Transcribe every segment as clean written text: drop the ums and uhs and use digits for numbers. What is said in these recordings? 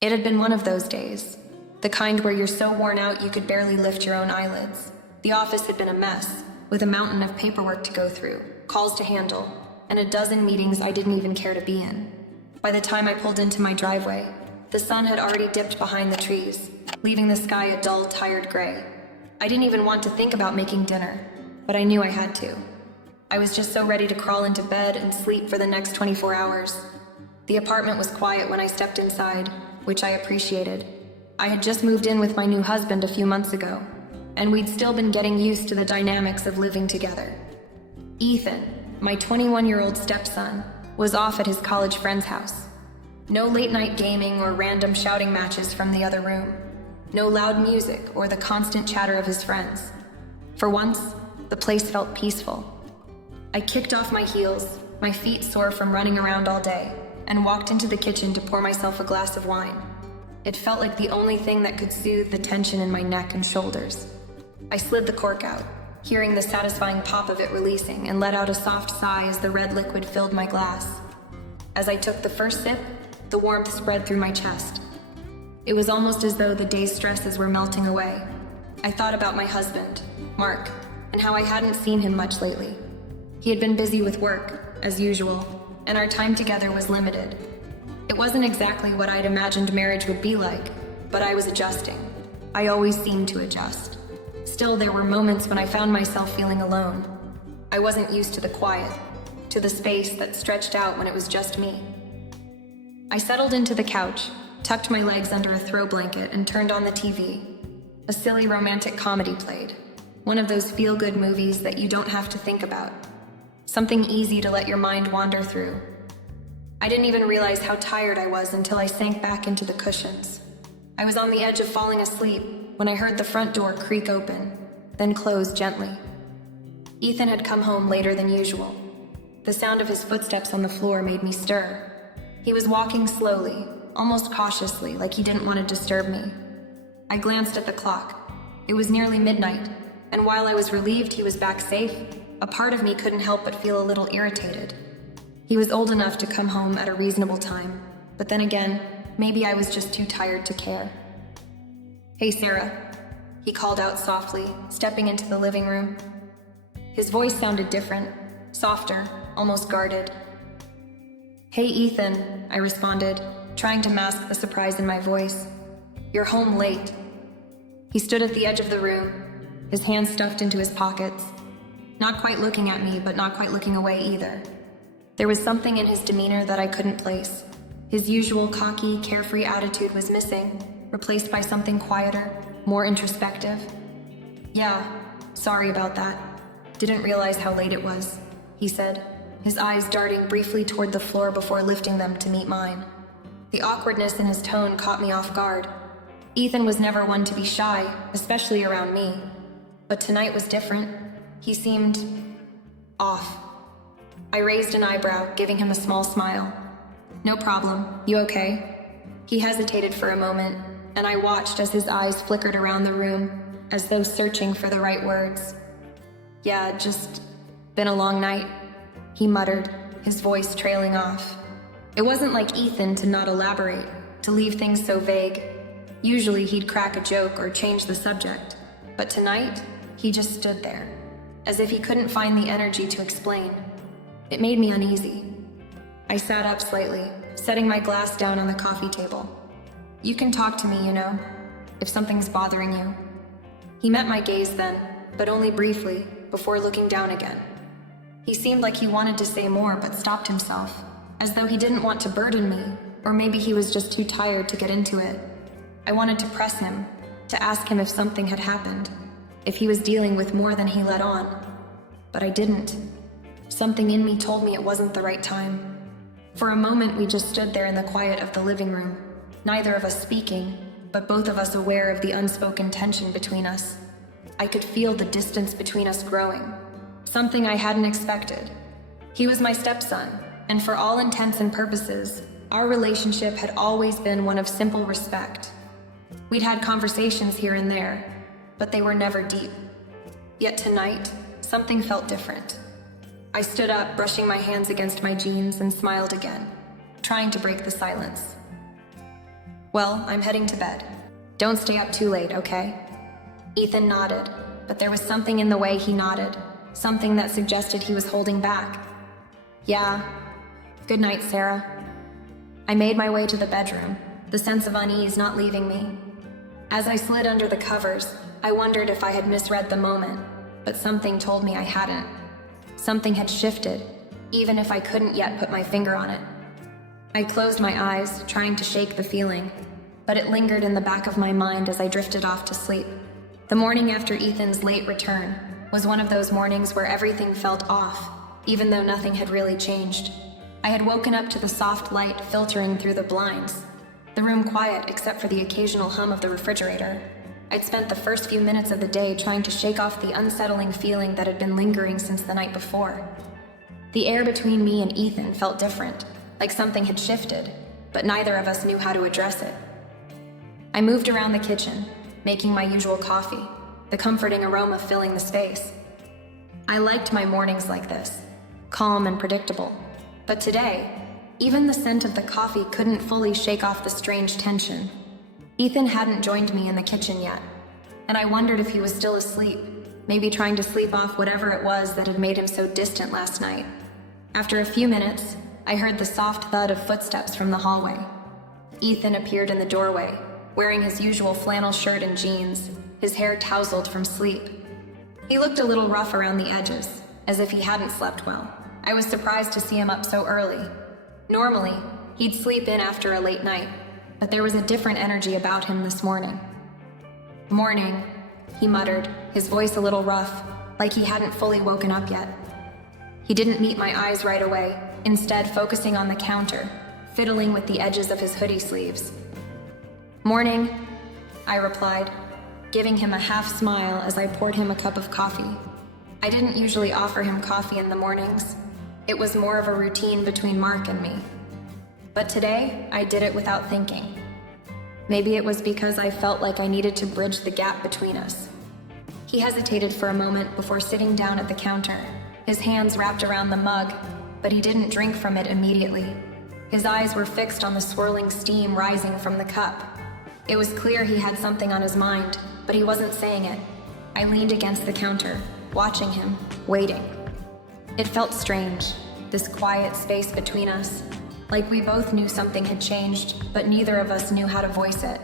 It had been one of those days, the kind where you're so worn out you could barely lift your own eyelids. The office had been a mess, with a mountain of paperwork to go through, calls to handle, and a dozen meetings I didn't even care to be in. By the time I pulled into my driveway, the sun had already dipped behind the trees, leaving the sky a dull, tired gray. I didn't even want to think about making dinner, but I knew I had to. I was just so ready to crawl into bed and sleep for the next 24 hours. The apartment was quiet when I stepped inside, which I appreciated. I had just moved in with my new husband a few months ago, and we'd still been getting used to the dynamics of living together. Ethan, my 21-year-old stepson, was off at his college friend's house. No late-night gaming or random shouting matches from the other room. No loud music or the constant chatter of his friends. For once, the place felt peaceful. I kicked off my heels, my feet sore from running around all day, and walked into the kitchen to pour myself a glass of wine. It felt like the only thing that could soothe the tension in my neck and shoulders. I slid the cork out, hearing the satisfying pop of it releasing, and let out a soft sigh as the red liquid filled my glass. As I took the first sip, the warmth spread through my chest. It was almost as though the day's stresses were melting away. I thought about my husband, Mark, and how I hadn't seen him much lately. He had been busy with work, as usual, and our time together was limited. It wasn't exactly what I'd imagined marriage would be like, but I was adjusting. I always seemed to adjust. Still, there were moments when I found myself feeling alone. I wasn't used to the quiet, to the space that stretched out when it was just me. I settled into the couch, tucked my legs under a throw blanket, and turned on the TV. A silly romantic comedy played, one of those feel-good movies that you don't have to think about. Something easy to let your mind wander through. I didn't even realize how tired I was until I sank back into the cushions. I was on the edge of falling asleep when I heard the front door creak open, then close gently. Ethan had come home later than usual. The sound of his footsteps on the floor made me stir. He was walking slowly, almost cautiously, like he didn't want to disturb me. I glanced at the clock. It was nearly midnight, and while I was relieved he was back safe, a part of me couldn't help but feel a little irritated. He was old enough to come home at a reasonable time, but then again, maybe I was just too tired to care. "Hey, Sarah," he called out softly, stepping into the living room. His voice sounded different, softer, almost guarded. "Hey, Ethan," I responded, trying to mask the surprise in my voice. "You're home late." He stood at the edge of the room, his hands stuffed into his pockets, not quite looking at me, but not quite looking away either. There was something in his demeanor that I couldn't place. His usual cocky, carefree attitude was missing, replaced by something quieter, more introspective. "Yeah, sorry about that. Didn't realize how late it was," he said, his eyes darting briefly toward the floor before lifting them to meet mine. The awkwardness in his tone caught me off guard. Ethan was never one to be shy, especially around me. But tonight was different. He seemed off. I raised an eyebrow, giving him a small smile. "No problem. You okay?" He hesitated for a moment, and I watched as his eyes flickered around the room, as though searching for the right words. "Yeah, just been a long night," he muttered, his voice trailing off. It wasn't like Ethan to not elaborate, to leave things so vague. Usually he'd crack a joke or change the subject, but tonight, he just stood there, as if he couldn't find the energy to explain. It made me uneasy. I sat up slightly, setting my glass down on the coffee table. "You can talk to me, if something's bothering you." He met my gaze then, but only briefly, before looking down again. He seemed like he wanted to say more, but stopped himself, as though he didn't want to burden me, or maybe he was just too tired to get into it. I wanted to press him, to ask him if something had happened, if he was dealing with more than he let on, but I didn't. Something in me told me it wasn't the right time. For a moment, we just stood there in the quiet of the living room, neither of us speaking, but both of us aware of the unspoken tension between us. I could feel the distance between us growing, something I hadn't expected. He was my stepson, and for all intents and purposes, our relationship had always been one of simple respect. We'd had conversations here and there, but they were never deep. Yet tonight, something felt different. I stood up, brushing my hands against my jeans, and smiled again, trying to break the silence. Well, I'm heading to bed. Don't stay up too late, okay? Ethan nodded, but there was something in the way he nodded, something that suggested he was holding back. Yeah. Good night, Sarah. I made my way to the bedroom, the sense of unease not leaving me. As I slid under the covers, I wondered if I had misread the moment, but something told me I hadn't. Something had shifted, even if I couldn't yet put my finger on it. I closed my eyes, trying to shake the feeling, but it lingered in the back of my mind as I drifted off to sleep. The morning after Ethan's late return was one of those mornings where everything felt off, even though nothing had really changed. I had woken up to the soft light filtering through the blinds, the room quiet except for the occasional hum of the refrigerator. I'd spent the first few minutes of the day trying to shake off the unsettling feeling that had been lingering since the night before. The air between me and Ethan felt different, like something had shifted, but neither of us knew how to address it. I moved around the kitchen, making my usual coffee, the comforting aroma filling the space. I liked my mornings like this, calm and predictable. But today, even the scent of the coffee couldn't fully shake off the strange tension. Ethan hadn't joined me in the kitchen yet, and I wondered if he was still asleep, maybe trying to sleep off whatever it was that had made him so distant last night. After a few minutes, I heard the soft thud of footsteps from the hallway. Ethan appeared in the doorway, wearing his usual flannel shirt and jeans, his hair tousled from sleep. He looked a little rough around the edges, as if he hadn't slept well. I was surprised to see him up so early. Normally, he'd sleep in after a late night, but there was a different energy about him this morning. "Morning," he muttered, his voice a little rough, like he hadn't fully woken up yet. He didn't meet my eyes right away, instead focusing on the counter, fiddling with the edges of his hoodie sleeves. "Morning," I replied, giving him a half smile as I poured him a cup of coffee. I didn't usually offer him coffee in the mornings. It was more of a routine between Mark and me. But today, I did it without thinking. Maybe it was because I felt like I needed to bridge the gap between us. He hesitated for a moment before sitting down at the counter, his hands wrapped around the mug, but he didn't drink from it immediately. His eyes were fixed on the swirling steam rising from the cup. It was clear he had something on his mind, but he wasn't saying it. I leaned against the counter, watching him, waiting. It felt strange, this quiet space between us, like we both knew something had changed, but neither of us knew how to voice it.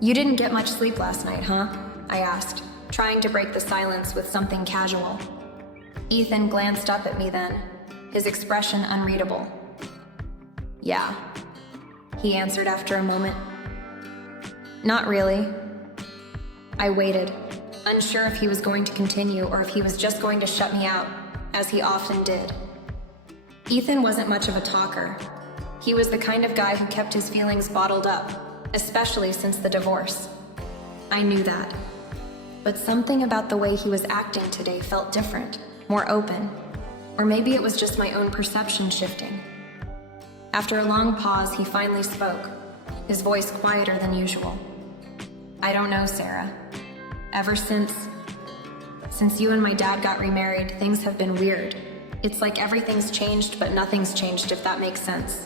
"You didn't get much sleep last night, huh?" I asked, trying to break the silence with something casual. Ethan glanced up at me then, his expression unreadable. "Yeah," he answered after a moment. "Not really." I waited, unsure if he was going to continue or if he was just going to shut me out, as he often did. Ethan wasn't much of a talker. He was the kind of guy who kept his feelings bottled up, especially since the divorce. I knew that. But something about the way he was acting today felt different, more open. Or maybe it was just my own perception shifting. After a long pause, he finally spoke, his voice quieter than usual. "I don't know, Sarah. Ever since you and my dad got remarried, things have been weird. It's like everything's changed, but nothing's changed, if that makes sense."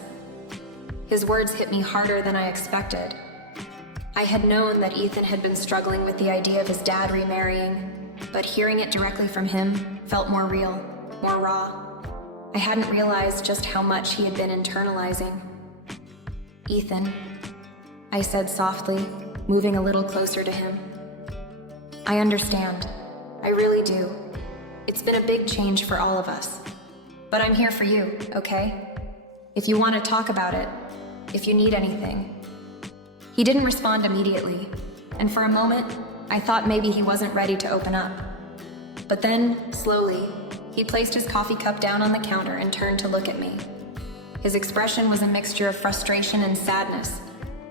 His words hit me harder than I expected. I had known that Ethan had been struggling with the idea of his dad remarrying, but hearing it directly from him felt more real, more raw. I hadn't realized just how much he had been internalizing. "Ethan," I said softly, moving a little closer to him. "I understand. I really do. It's been a big change for all of us. But I'm here for you, okay? If you want to talk about it, if you need anything." He didn't respond immediately, and for a moment, I thought maybe he wasn't ready to open up. But then, slowly, he placed his coffee cup down on the counter and turned to look at me. His expression was a mixture of frustration and sadness,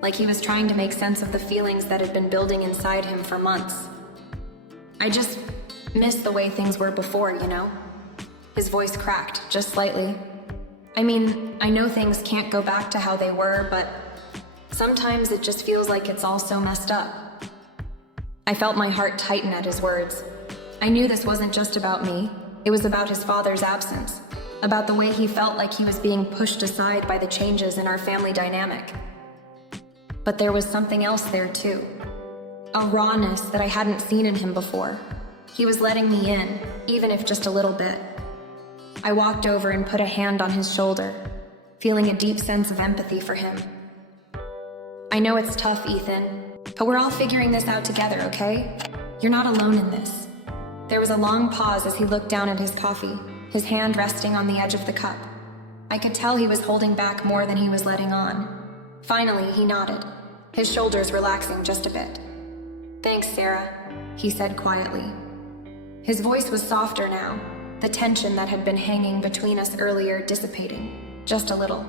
like he was trying to make sense of the feelings that had been building inside him for months. "I just miss the way things were before, you know?" His voice cracked, just slightly. "I mean, I know things can't go back to how they were, but sometimes it just feels like it's all so messed up." I felt my heart tighten at his words. I knew this wasn't just about me. It was about his father's absence, about the way he felt like he was being pushed aside by the changes in our family dynamic. But there was something else there too. A rawness that I hadn't seen in him before. He was letting me in, even if just a little bit. I walked over and put a hand on his shoulder, feeling a deep sense of empathy for him. I know it's tough, Ethan, but we're all figuring this out together, okay? You're not alone in this. There was a long pause as he looked down at his coffee, his hand resting on the edge of the cup. I could tell he was holding back more than he was letting on. Finally, he nodded, his shoulders relaxing just a bit. "Thanks, Sarah," he said quietly. His voice was softer now, the tension that had been hanging between us earlier dissipating, just a little.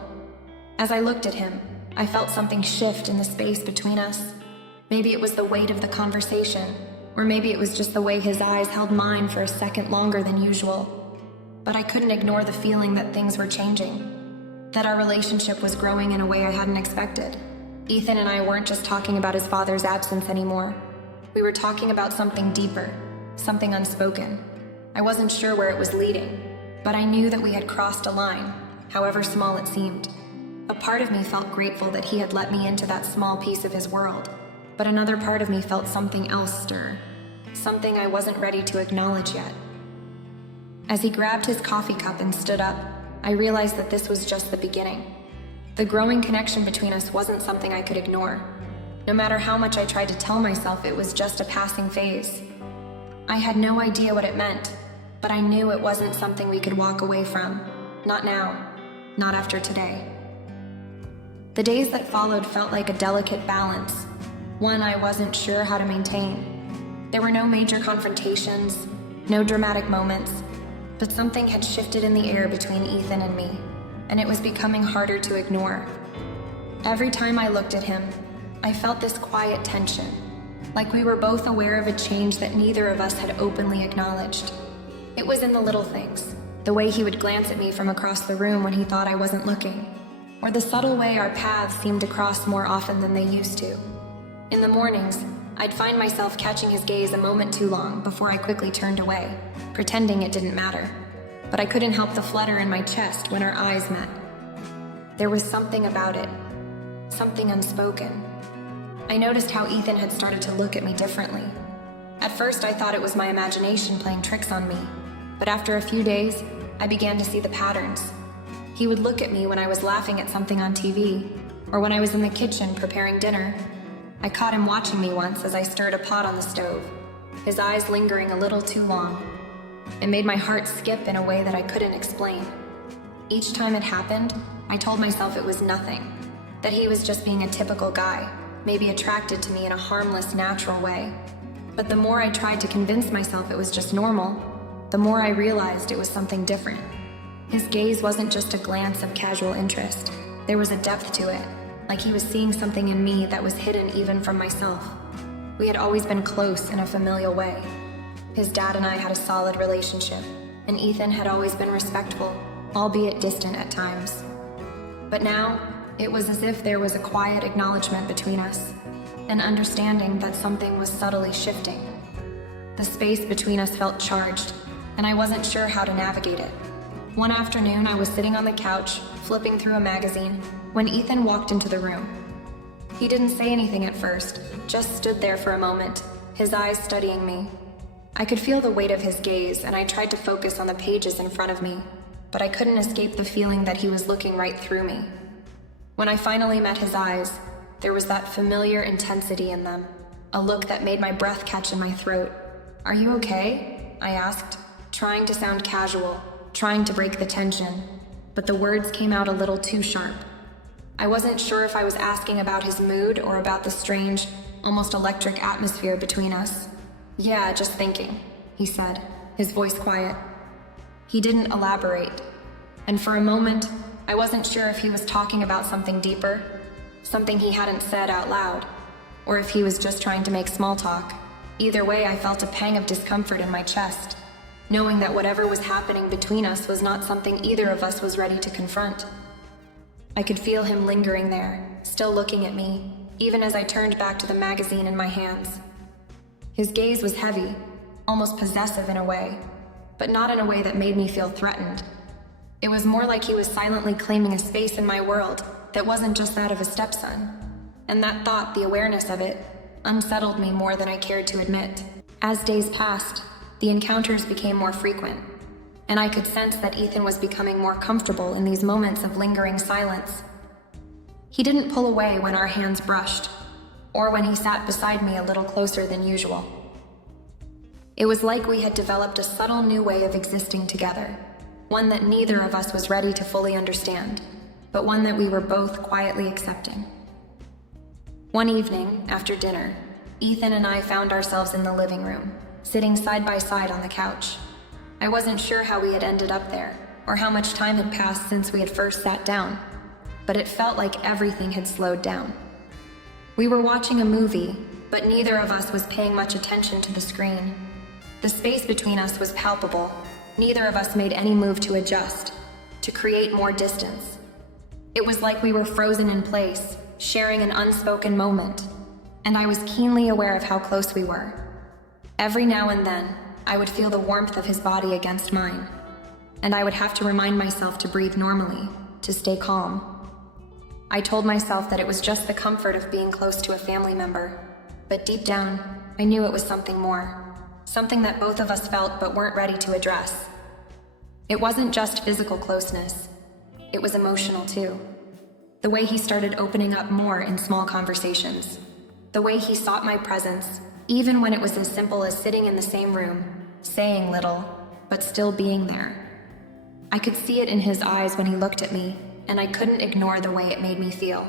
As I looked at him, I felt something shift in the space between us. Maybe it was the weight of the conversation, or maybe it was just the way his eyes held mine for a second longer than usual. But I couldn't ignore the feeling that things were changing, that our relationship was growing in a way I hadn't expected. Ethan and I weren't just talking about his father's absence anymore. We were talking about something deeper, something unspoken. I wasn't sure where it was leading, but I knew that we had crossed a line, however small it seemed. A part of me felt grateful that he had let me into that small piece of his world, but another part of me felt something else stir, something I wasn't ready to acknowledge yet. As he grabbed his coffee cup and stood up, I realized that this was just the beginning. The growing connection between us wasn't something I could ignore. No matter how much I tried to tell myself it was just a passing phase. I had no idea what it meant, but I knew it wasn't something we could walk away from. Not now. Not after today. The days that followed felt like a delicate balance, one I wasn't sure how to maintain. There were no major confrontations, no dramatic moments, but something had shifted in the air between Ethan and me, and it was becoming harder to ignore. Every time I looked at him, I felt this quiet tension, like we were both aware of a change that neither of us had openly acknowledged. It was in the little things, the way he would glance at me from across the room when he thought I wasn't looking, or the subtle way our paths seemed to cross more often than they used to. In the mornings, I'd find myself catching his gaze a moment too long before I quickly turned away, pretending it didn't matter. But I couldn't help the flutter in my chest when our eyes met. There was something about it, something unspoken. I noticed how Ethan had started to look at me differently. At first, I thought it was my imagination playing tricks on me, but after a few days, I began to see the patterns. He would look at me when I was laughing at something on TV, or when I was in the kitchen preparing dinner. I caught him watching me once as I stirred a pot on the stove, his eyes lingering a little too long. It made my heart skip in a way that I couldn't explain. Each time it happened, I told myself it was nothing, that he was just being a typical guy, maybe attracted to me in a harmless, natural way. But the more I tried to convince myself it was just normal, the more I realized it was something different. His gaze wasn't just a glance of casual interest. There was a depth to it, like he was seeing something in me that was hidden even from myself. We had always been close in a familial way. His dad and I had a solid relationship, and Ethan had always been respectful, albeit distant at times. But now, it was as if there was a quiet acknowledgement between us, an understanding that something was subtly shifting. The space between us felt charged, and I wasn't sure how to navigate it. One afternoon, I was sitting on the couch, flipping through a magazine, when Ethan walked into the room. He didn't say anything at first, just stood there for a moment, his eyes studying me. I could feel the weight of his gaze, and I tried to focus on the pages in front of me, but I couldn't escape the feeling that he was looking right through me. When I finally met his eyes, there was that familiar intensity in them, a look that made my breath catch in my throat. "Are you okay?" I asked, trying to sound casual, trying to break the tension, but the words came out a little too sharp. I wasn't sure if I was asking about his mood or about the strange, almost electric atmosphere between us. "Yeah, just thinking," he said, his voice quiet. He didn't elaborate, and for a moment, I wasn't sure if he was talking about something deeper, something he hadn't said out loud, or if he was just trying to make small talk. Either way, I felt a pang of discomfort in my chest, knowing that whatever was happening between us was not something either of us was ready to confront. I could feel him lingering there, still looking at me, even as I turned back to the magazine in my hands. His gaze was heavy, almost possessive in a way, but not in a way that made me feel threatened. It was more like he was silently claiming a space in my world that wasn't just that of a stepson. and that thought, the awareness of it, unsettled me more than I cared to admit. As days passed, the encounters became more frequent, and I could sense that Ethan was becoming more comfortable in these moments of lingering silence. He didn't pull away when our hands brushed, or when he sat beside me a little closer than usual. It was like we had developed a subtle new way of existing together, one that neither of us was ready to fully understand, but one that we were both quietly accepting. One evening, after dinner, Ethan and I found ourselves in the living room, sitting side by side on the couch. I wasn't sure how we had ended up there, or how much time had passed since we had first sat down, but it felt like everything had slowed down. We were watching a movie, but neither of us was paying much attention to the screen. The space between us was palpable. Neither of us made any move to adjust, to create more distance. It was like we were frozen in place, sharing an unspoken moment, and I was keenly aware of how close we were. Every now and then, I would feel the warmth of his body against mine, and I would have to remind myself to breathe normally, to stay calm. I told myself that it was just the comfort of being close to a family member, but deep down, I knew it was something more, something that both of us felt but weren't ready to address. It wasn't just physical closeness, it was emotional too. The way he started opening up more in small conversations, the way he sought my presence, even when it was as simple as sitting in the same room, saying little, but still being there. I could see it in his eyes when he looked at me, and I couldn't ignore the way it made me feel.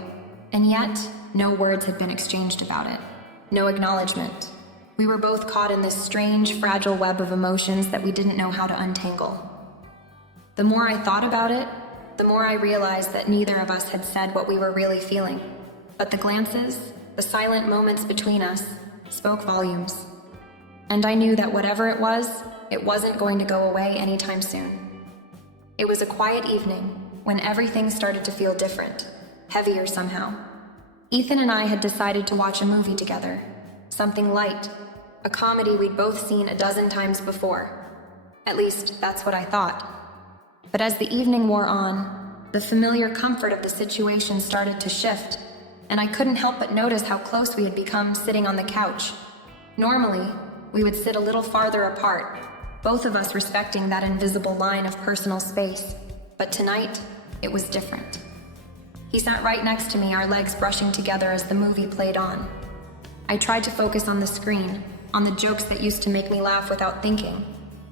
And yet, no words had been exchanged about it. No acknowledgement. We were both caught in this strange, fragile web of emotions that we didn't know how to untangle. The more I thought about it, the more I realized that neither of us had said what we were really feeling. But the glances, the silent moments between us, spoke volumes. And I knew that whatever it wasn't going to go away anytime soon. It was a quiet evening, when everything started to feel different, heavier somehow. Ethan and I had decided to watch a movie together, something light, a comedy we'd both seen a dozen times before. At least, that's what I thought. But as the evening wore on, the familiar comfort of the situation started to shift, and I couldn't help but notice how close we had become sitting on the couch. Normally, we would sit a little farther apart, both of us respecting that invisible line of personal space. But tonight, it was different. He sat right next to me, our legs brushing together as the movie played on. I tried to focus on the screen, on the jokes that used to make me laugh without thinking,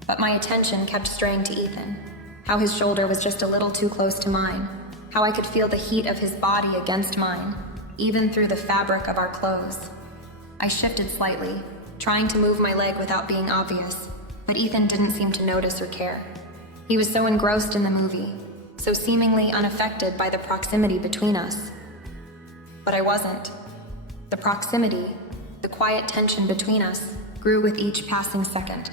but my attention kept straying to Ethan, how his shoulder was just a little too close to mine, how I could feel the heat of his body against mine, even through the fabric of our clothes. I shifted slightly, trying to move my leg without being obvious, but Ethan didn't seem to notice or care. He was so engrossed in the movie, so seemingly unaffected by the proximity between us. But I wasn't. The proximity, the quiet tension between us, grew with each passing second.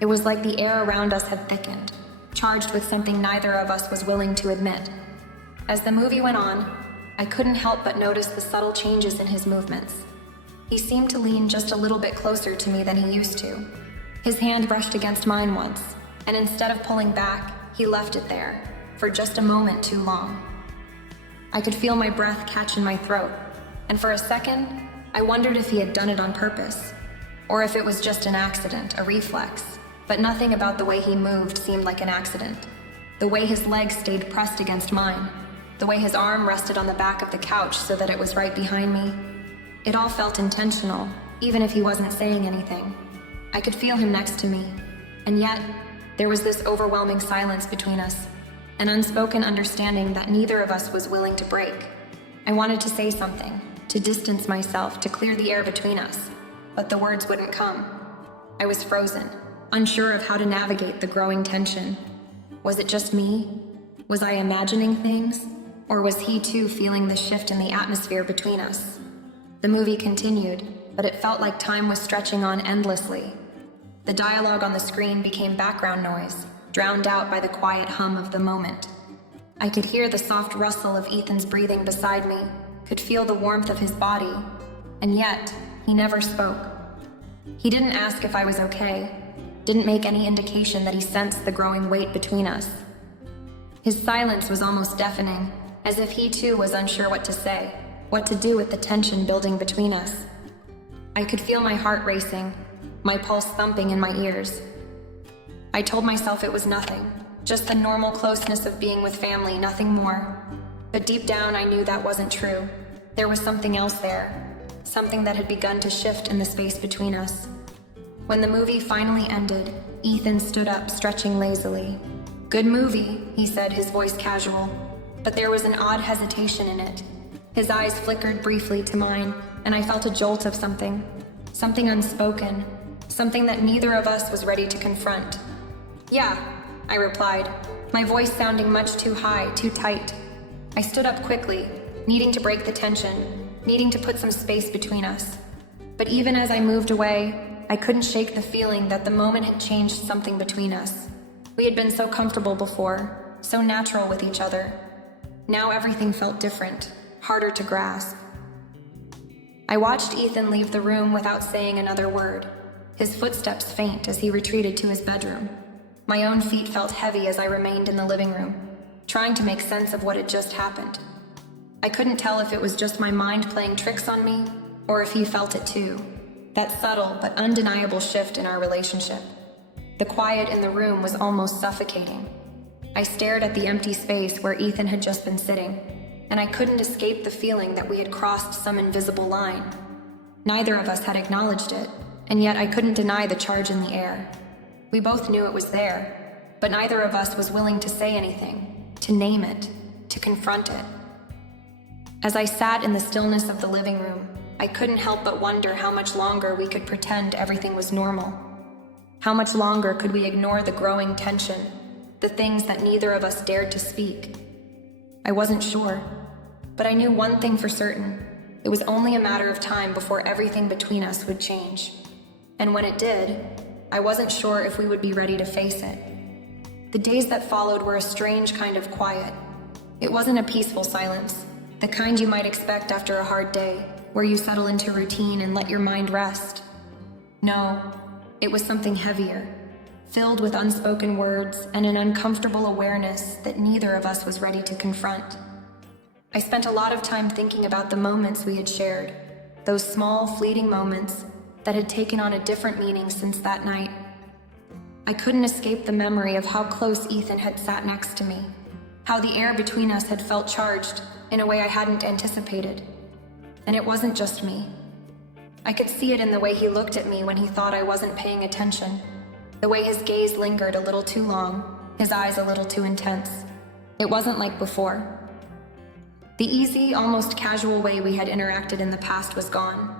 It was like the air around us had thickened, charged with something neither of us was willing to admit. As the movie went on, I couldn't help but notice the subtle changes in his movements. He seemed to lean just a little bit closer to me than he used to. His hand brushed against mine once, and instead of pulling back, he left it there, for just a moment too long. I could feel my breath catch in my throat, and for a second, I wondered if he had done it on purpose, or if it was just an accident, a reflex. But nothing about the way he moved seemed like an accident. The way his legs stayed pressed against mine, the way his arm rested on the back of the couch so that it was right behind me. It all felt intentional, even if he wasn't saying anything. I could feel him next to me, and yet, there was this overwhelming silence between us, an unspoken understanding that neither of us was willing to break. I wanted to say something, to distance myself, to clear the air between us, but the words wouldn't come. I was frozen, unsure of how to navigate the growing tension. Was it just me? Was I imagining things? Or was he too feeling the shift in the atmosphere between us? The movie continued, but it felt like time was stretching on endlessly. The dialogue on the screen became background noise, drowned out by the quiet hum of the moment. I could hear the soft rustle of Ethan's breathing beside me, could feel the warmth of his body, and yet, he never spoke. He didn't ask if I was okay, didn't make any indication that he sensed the growing weight between us. His silence was almost deafening, as if he too was unsure what to say. what to do with the tension building between us. I could feel my heart racing, my pulse thumping in my ears. I told myself it was nothing, just the normal closeness of being with family, nothing more. But deep down, I knew that wasn't true. There was something else there, something that had begun to shift in the space between us. When the movie finally ended, Ethan stood up, stretching lazily. "Good movie," he said, his voice casual. But there was an odd hesitation in it. His eyes flickered briefly to mine, and I felt a jolt of something unspoken, something that neither of us was ready to confront. "Yeah," I replied, my voice sounding much too high, too tight. I stood up quickly, needing to break the tension, needing to put some space between us. But even as I moved away, I couldn't shake the feeling that the moment had changed something between us. We had been so comfortable before, so natural with each other. Now everything felt different, harder to grasp. I watched Ethan leave the room without saying another word, his footsteps faint as he retreated to his bedroom. My own feet felt heavy as I remained in the living room, trying to make sense of what had just happened. I couldn't tell if it was just my mind playing tricks on me, or if he felt it too, that subtle but undeniable shift in our relationship. The quiet in the room was almost suffocating. I stared at the empty space where Ethan had just been sitting, and I couldn't escape the feeling that we had crossed some invisible line. Neither of us had acknowledged it, and yet I couldn't deny the charge in the air. We both knew it was there, but neither of us was willing to say anything, to name it, to confront it. As I sat in the stillness of the living room, I couldn't help but wonder how much longer we could pretend everything was normal. How much longer could we ignore the growing tension, the things that neither of us dared to speak? I wasn't sure, but I knew one thing for certain. It was only a matter of time before everything between us would change. And when it did, I wasn't sure if we would be ready to face it. The days that followed were a strange kind of quiet. It wasn't a peaceful silence, the kind you might expect after a hard day, where you settle into routine and let your mind rest. No, it was something heavier, filled with unspoken words and an uncomfortable awareness that neither of us was ready to confront. I spent a lot of time thinking about the moments we had shared, those small, fleeting moments that had taken on a different meaning since that night. I couldn't escape the memory of how close Ethan had sat next to me, how the air between us had felt charged in a way I hadn't anticipated. And it wasn't just me. I could see it in the way he looked at me when he thought I wasn't paying attention, the way his gaze lingered a little too long, his eyes a little too intense. It wasn't like before. The easy, almost casual way we had interacted in the past was gone.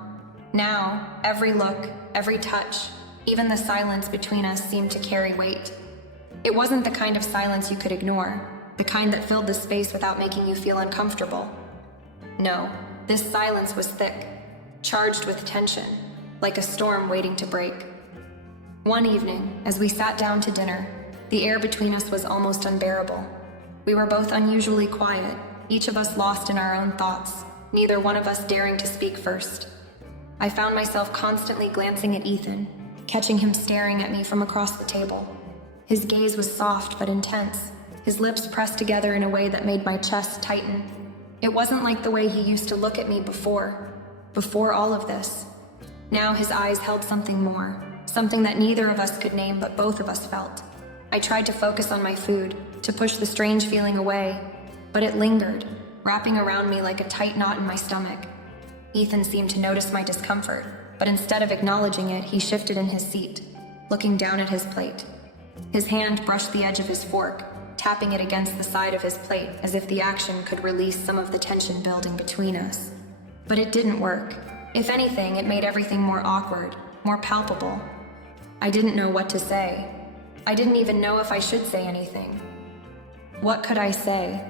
Now, every look, every touch, even the silence between us seemed to carry weight. It wasn't the kind of silence you could ignore, the kind that filled the space without making you feel uncomfortable. No, this silence was thick, charged with tension, like a storm waiting to break. One evening, as we sat down to dinner, the air between us was almost unbearable. We were both unusually quiet, each of us lost in our own thoughts, neither one of us daring to speak first. I found myself constantly glancing at Ethan, catching him staring at me from across the table. His gaze was soft but intense, his lips pressed together in a way that made my chest tighten. It wasn't like the way he used to look at me before all of this. Now his eyes held something more, something that neither of us could name but both of us felt. I tried to focus on my food, to push the strange feeling away, but it lingered, wrapping around me like a tight knot in my stomach. Ethan seemed to notice my discomfort, but instead of acknowledging it, he shifted in his seat, looking down at his plate. His hand brushed the edge of his fork, tapping it against the side of his plate as if the action could release some of the tension building between us. But it didn't work. If anything, it made everything more awkward, more palpable. I didn't know what to say. I didn't even know if I should say anything. What could I say?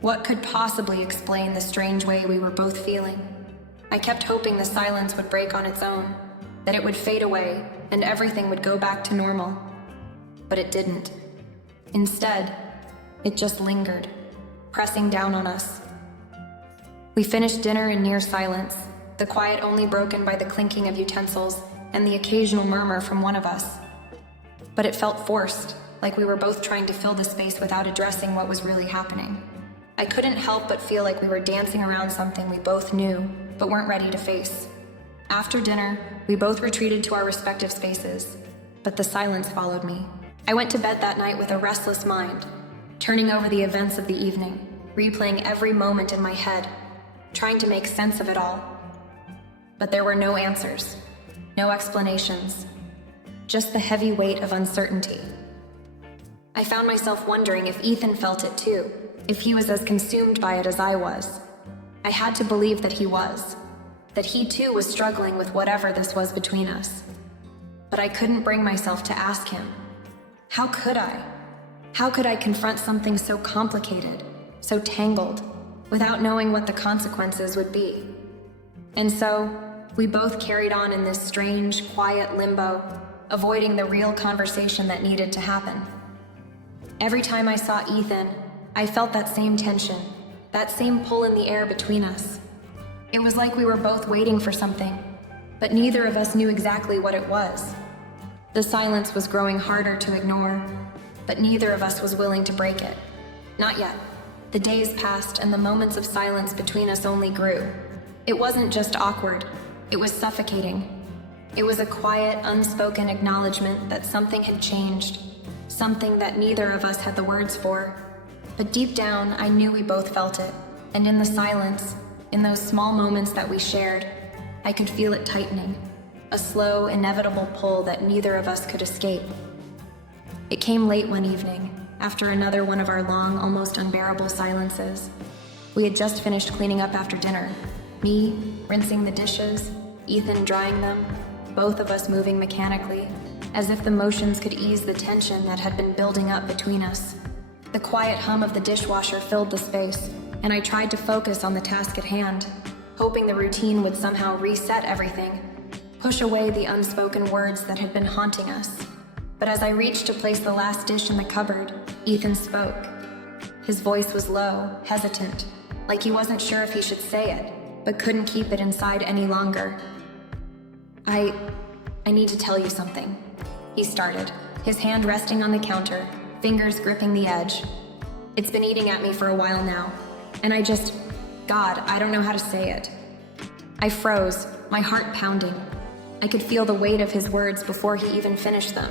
What could possibly explain the strange way we were both feeling? I kept hoping the silence would break on its own, that it would fade away and everything would go back to normal. But it didn't. Instead, it just lingered, pressing down on us. We finished dinner in near silence, the quiet only broken by the clinking of utensils and the occasional murmur from one of us. But it felt forced, like we were both trying to fill the space without addressing what was really happening. I couldn't help but feel like we were dancing around something we both knew, but weren't ready to face. After dinner, we both retreated to our respective spaces, but the silence followed me. I went to bed that night with a restless mind, turning over the events of the evening, replaying every moment in my head, trying to make sense of it all. But there were no answers, no explanations, just the heavy weight of uncertainty. I found myself wondering if Ethan felt it too, if he was as consumed by it as I was. I had to believe that he was, that he too was struggling with whatever this was between us. But I couldn't bring myself to ask him. How could I? How could I confront something so complicated, so tangled, without knowing what the consequences would be? And so, we both carried on in this strange, quiet limbo, avoiding the real conversation that needed to happen. Every time I saw Ethan, I felt that same tension, that same pull in the air between us. It was like we were both waiting for something, but neither of us knew exactly what it was. The silence was growing harder to ignore, but neither of us was willing to break it. Not yet. The days passed and the moments of silence between us only grew. It wasn't just awkward, it was suffocating. It was a quiet, unspoken acknowledgement that something had changed, something that neither of us had the words for. But deep down, I knew we both felt it, and in the silence, in those small moments that we shared, I could feel it tightening, a slow, inevitable pull that neither of us could escape. It came late one evening, after another one of our long, almost unbearable silences. We had just finished cleaning up after dinner, me rinsing the dishes, Ethan drying them, both of us moving mechanically, as if the motions could ease the tension that had been building up between us. The quiet hum of the dishwasher filled the space, and I tried to focus on the task at hand, hoping the routine would somehow reset everything, push away the unspoken words that had been haunting us. But as I reached to place the last dish in the cupboard, Ethan spoke. His voice was low, hesitant, like he wasn't sure if he should say it, but couldn't keep it inside any longer. I need to tell you something, he started, his hand resting on the counter, fingers gripping the edge. It's been eating at me for a while now, and I don't know how to say it. I froze, my heart pounding. I could feel the weight of his words before he even finished them.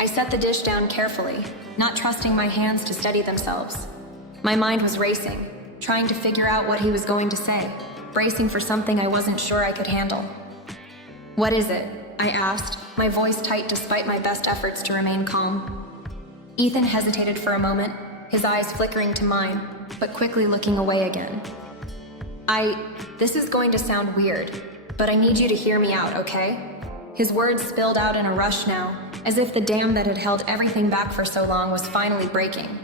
I set the dish down carefully, not trusting my hands to steady themselves. My mind was racing, trying to figure out what he was going to say, bracing for something I wasn't sure I could handle. What is it? I asked, my voice tight despite my best efforts to remain calm. Ethan hesitated for a moment, his eyes flickering to mine, but quickly looking away again. This is going to sound weird, but I need you to hear me out, okay? His words spilled out in a rush now, as if the dam that had held everything back for so long was finally breaking.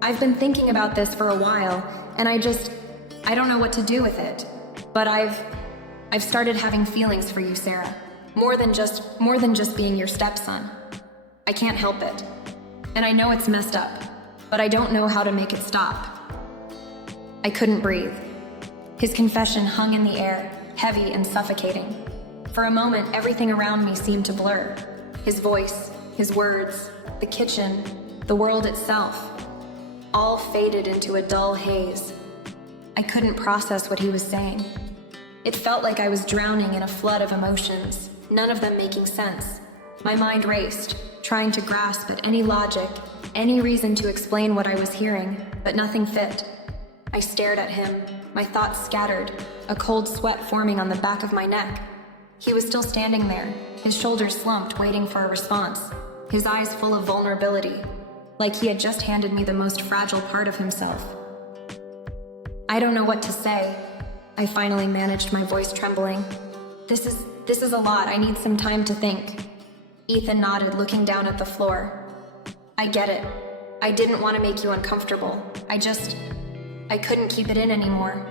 I've been thinking about this for a while, and I don't know what to do with it. But I've started having feelings for you, Sarah. More than just being your stepson. I can't help it. And I know it's messed up, but I don't know how to make it stop. I couldn't breathe. His confession hung in the air, heavy and suffocating. For a moment, everything around me seemed to blur. His voice, his words, the kitchen, the world itself, all faded into a dull haze. I couldn't process what he was saying. It felt like I was drowning in a flood of emotions, none of them making sense. My mind raced, trying to grasp at any logic, any reason to explain what I was hearing, but nothing fit. I stared at him, my thoughts scattered, a cold sweat forming on the back of my neck. He was still standing there, his shoulders slumped, waiting for a response, his eyes full of vulnerability, like he had just handed me the most fragile part of himself. I don't know what to say. I finally managed, my voice trembling. This is a lot. I need some time to think. Ethan nodded, looking down at the floor. I get it. I didn't want to make you uncomfortable. I couldn't keep it in anymore.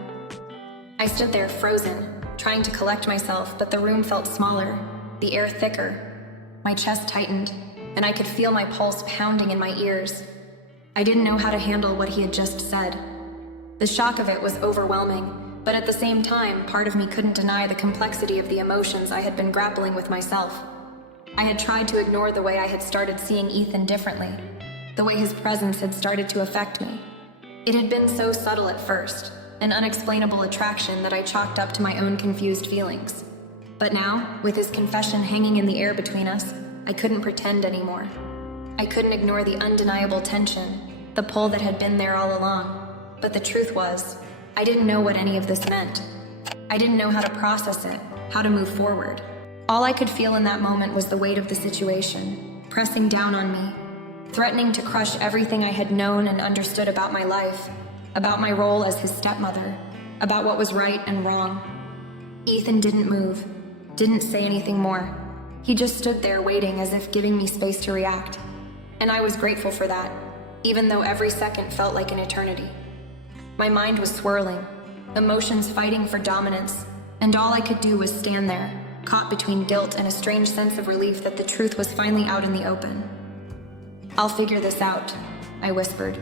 I stood there, frozen, trying to collect myself, but the room felt smaller, the air thicker. My chest tightened, and I could feel my pulse pounding in my ears. I didn't know how to handle what he had just said. The shock of it was overwhelming, but at the same time, part of me couldn't deny the complexity of the emotions I had been grappling with myself. I had tried to ignore the way I had started seeing Ethan differently, the way his presence had started to affect me. It had been so subtle at first, an unexplainable attraction that I chalked up to my own confused feelings. But now, with his confession hanging in the air between us, I couldn't pretend anymore. I couldn't ignore the undeniable tension, the pull that had been there all along. But the truth was, I didn't know what any of this meant. I didn't know how to process it, how to move forward. All I could feel in that moment was the weight of the situation, pressing down on me, threatening to crush everything I had known and understood about my life, about my role as his stepmother, about what was right and wrong. Ethan didn't move, didn't say anything more. He just stood there waiting, as if giving me space to react. And I was grateful for that, even though every second felt like an eternity. My mind was swirling, emotions fighting for dominance, and all I could do was stand there, caught between guilt and a strange sense of relief that the truth was finally out in the open. "I'll figure this out," I whispered,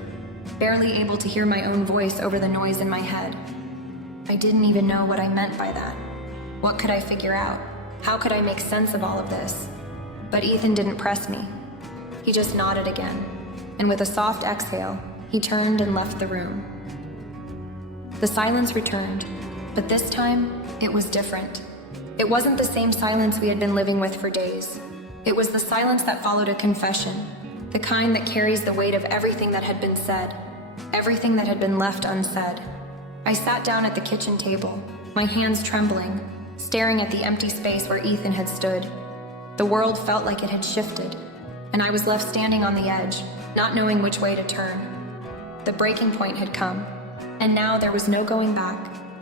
barely able to hear my own voice over the noise in my head. I didn't even know what I meant by that. What could I figure out? How could I make sense of all of this? But Ethan didn't press me. He just nodded again, and with a soft exhale, he turned and left the room. The silence returned, but this time, it was different. It wasn't the same silence we had been living with for days. It was the silence that followed a confession, the kind that carries the weight of everything that had been said, everything that had been left unsaid. I sat down at the kitchen table, my hands trembling, staring at the empty space where Ethan had stood. The world felt like it had shifted, and I was left standing on the edge, not knowing which way to turn. The breaking point had come, and now there was no going back.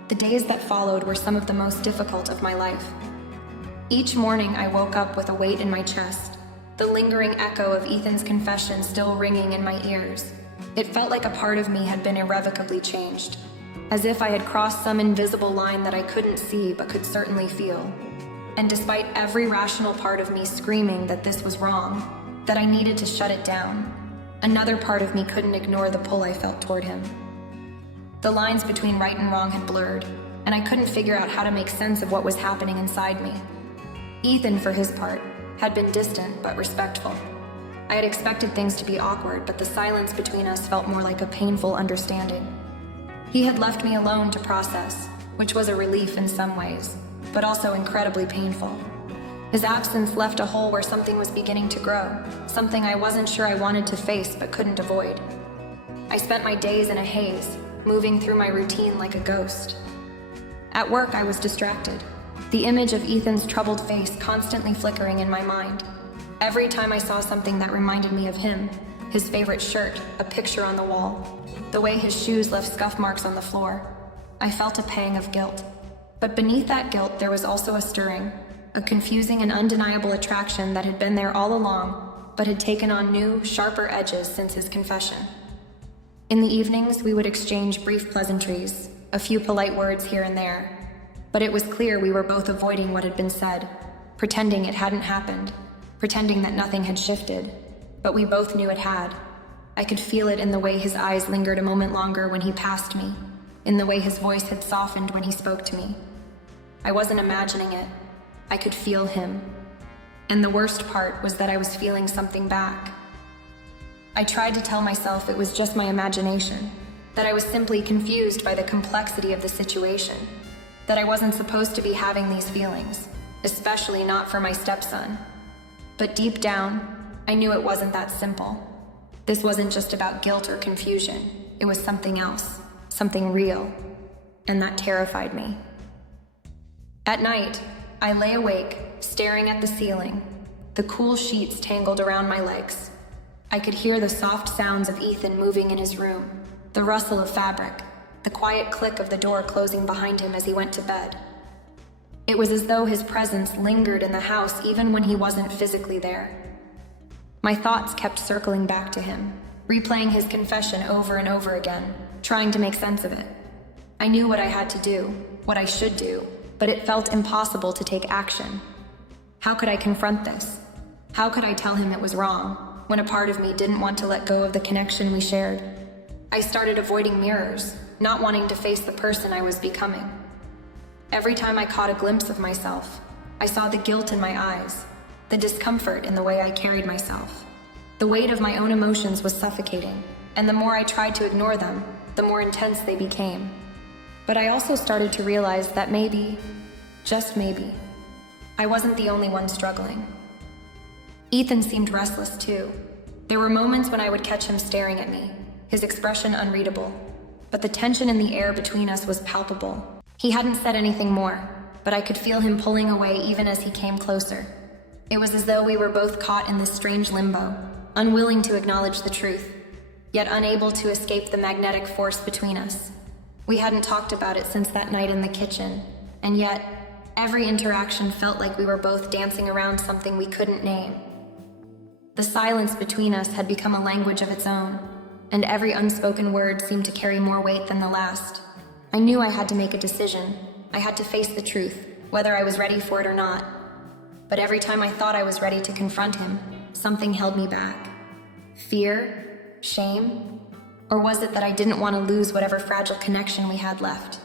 The days that followed were some of the most difficult of my life. Each morning I woke up with a weight in my chest, the lingering echo of Ethan's confession still ringing in my ears. It felt like a part of me had been irrevocably changed, as if I had crossed some invisible line that I couldn't see but could certainly feel. And despite every rational part of me screaming that this was wrong, that I needed to shut it down, another part of me couldn't ignore the pull I felt toward him. The lines between right and wrong had blurred, and I couldn't figure out how to make sense of what was happening inside me. Ethan, for his part, had been distant but respectful. I had expected things to be awkward, but the silence between us felt more like a painful understanding. He had left me alone to process, which was a relief in some ways, but also incredibly painful. His absence left a hole where something was beginning to grow, something I wasn't sure I wanted to face but couldn't avoid. I spent my days in a haze, moving through my routine like a ghost. At work, I was distracted, the image of Ethan's troubled face constantly flickering in my mind. Every time I saw something that reminded me of him, his favorite shirt, a picture on the wall, the way his shoes left scuff marks on the floor, I felt a pang of guilt. But beneath that guilt, there was also a stirring, a confusing and undeniable attraction that had been there all along, but had taken on new, sharper edges since his confession. In the evenings, we would exchange brief pleasantries, a few polite words here and there, but it was clear we were both avoiding what had been said, pretending it hadn't happened, pretending that nothing had shifted, but we both knew it had. I could feel it in the way his eyes lingered a moment longer when he passed me, in the way his voice had softened when he spoke to me. I wasn't imagining it. I could feel him. And the worst part was that I was feeling something back. I tried to tell myself it was just my imagination, that I was simply confused by the complexity of the situation, that I wasn't supposed to be having these feelings, especially not for my stepson. But deep down, I knew it wasn't that simple. This wasn't just about guilt or confusion. It was something else, something real, and that terrified me. At night, I lay awake, staring at the ceiling, the cool sheets tangled around my legs. I could hear the soft sounds of Ethan moving in his room, the rustle of fabric, the quiet click of the door closing behind him as he went to bed. It was as though his presence lingered in the house even when he wasn't physically there. My thoughts kept circling back to him, replaying his confession over and over again, trying to make sense of it. I knew what I had to do, what I should do, but it felt impossible to take action. How could I confront this? How could I tell him it was wrong, when a part of me didn't want to let go of the connection we shared? I started avoiding mirrors, not wanting to face the person I was becoming. Every time I caught a glimpse of myself, I saw the guilt in my eyes, the discomfort in the way I carried myself. The weight of my own emotions was suffocating, and the more I tried to ignore them, the more intense they became. But I also started to realize that maybe, just maybe, I wasn't the only one struggling. Ethan seemed restless too. There were moments when I would catch him staring at me, his expression unreadable, but the tension in the air between us was palpable. He hadn't said anything more, but I could feel him pulling away even as he came closer. It was as though we were both caught in this strange limbo, unwilling to acknowledge the truth, yet unable to escape the magnetic force between us. We hadn't talked about it since that night in the kitchen, and yet, every interaction felt like we were both dancing around something we couldn't name. The silence between us had become a language of its own, and every unspoken word seemed to carry more weight than the last. I knew I had to make a decision. I had to face the truth, whether I was ready for it or not. But every time I thought I was ready to confront him, something held me back. Fear? Shame? Or was it that I didn't want to lose whatever fragile connection we had left?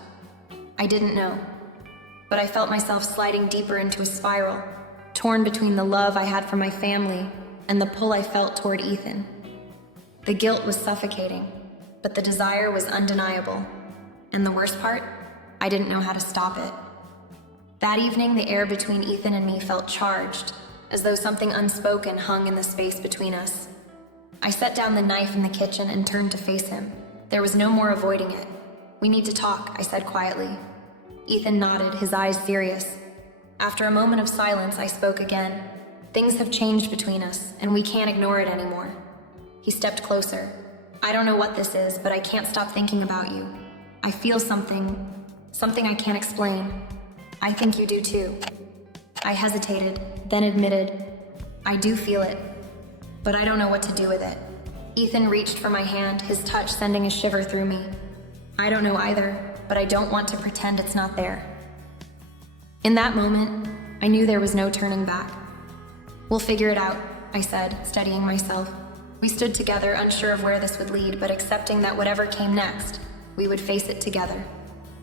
I didn't know. But I felt myself sliding deeper into a spiral, torn between the love I had for my family and the pull I felt toward Ethan. The guilt was suffocating, but the desire was undeniable. And the worst part? I didn't know how to stop it. That evening, the air between Ethan and me felt charged, as though something unspoken hung in the space between us. I set down the knife in the kitchen and turned to face him. There was no more avoiding it. "We need to talk," I said quietly. Ethan nodded, his eyes serious. After a moment of silence, I spoke again. "Things have changed between us, and we can't ignore it anymore." He stepped closer. "I don't know what this is, but I can't stop thinking about you. I feel something I can't explain. I think you do too." I hesitated, then admitted, "I do feel it, but I don't know what to do with it." Ethan reached for my hand, his touch sending a shiver through me. "I don't know either, but I don't want to pretend it's not there." In that moment, I knew there was no turning back. "We'll figure it out," I said, steadying myself. We stood together, unsure of where this would lead, but accepting that whatever came next, we would face it together.